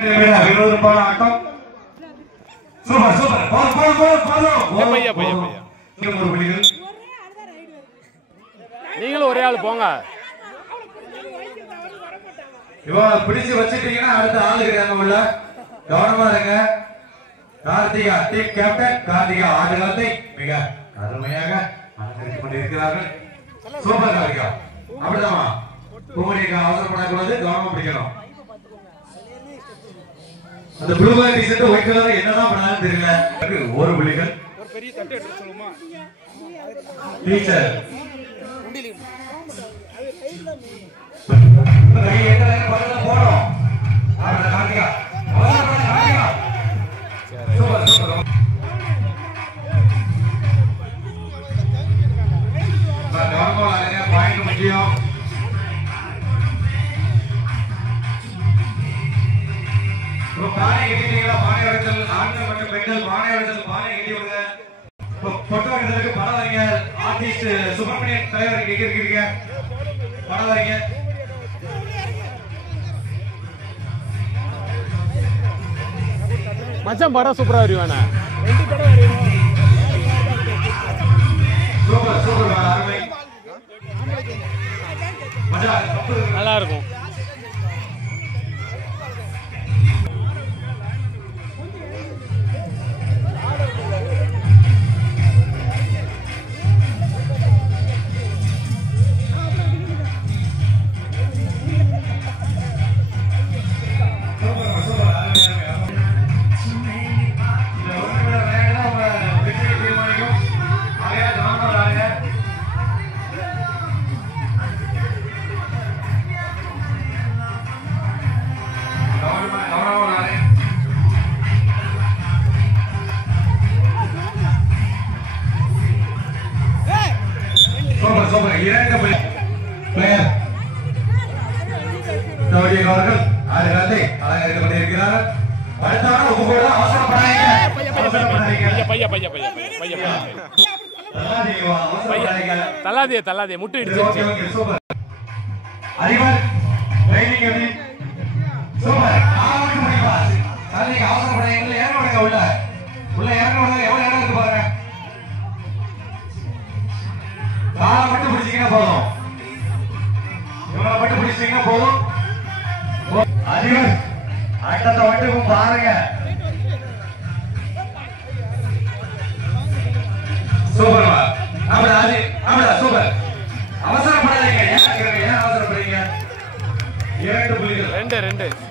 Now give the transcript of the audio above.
விறுவிறுப்பான ஆட்டம். Super super. நீங்களும் ஒரே ஆள் போங்க. இவன் பிடிச்சு வச்சிட்டீங்கன்னா அடுத்த ஆளு கிடையாது. உள்ள கவனமா இருங்க. கார்த்திகா டீம் கேப்டன் கார்த்திகா ஆடுகளத்தை மிக அருமையாக அலங்கரித்துக் கொண்டிருக்கிறார்கள். சூப்பர் கார்த்திகா. அப்படிதாமா உங்களுக்கு அவசரப்படக்கூடாது, கவனமா பிடிக்கணும். அந்த blue colour T-shirt white colour என்னதான் பண்ணாலும் தெரியல. ஒரு புள்ளிகள். ஒரு பெரிய தட்டு எடுத்து சொல்லுமா டீச்சர் போறோம். Karthika super super. பாயிண்ட் முக்கியம். பானை கட்டிட்டீங்களா? பானை உடைத்தல் ஆண்கள் மற்றும் பெண்கள் பானை உடைத்தல் பானை கட்டி விடுங்க. போட்டோ எடுத்ததுக்கு படம் வரீங்க. ஆர்டிஸ்ட் சுப்பிரமணியன் தலைவர் எங்க இருக்கீங்க? படம் வரீங்க. மச்சான் படம் சூப்பரா வருவானே. சூப்பர் சூப்பர் அருமை. நல்லா இருக்கும். தள்ளாதே முட்டு இடிச்சிருச்சு. மட்டும் பிடிச்சீங்கன்னா போதும். இவங்களை மட்டும் பிடிச்சீங்கன்னா போதும். அதிபர் ஆட்டத்தை மட்டும் பாருங்க. Super super. அவசரப்படாதீங்க. ஏன் அவசரப்படுறீங்க? 2 புள்ளிகள். 2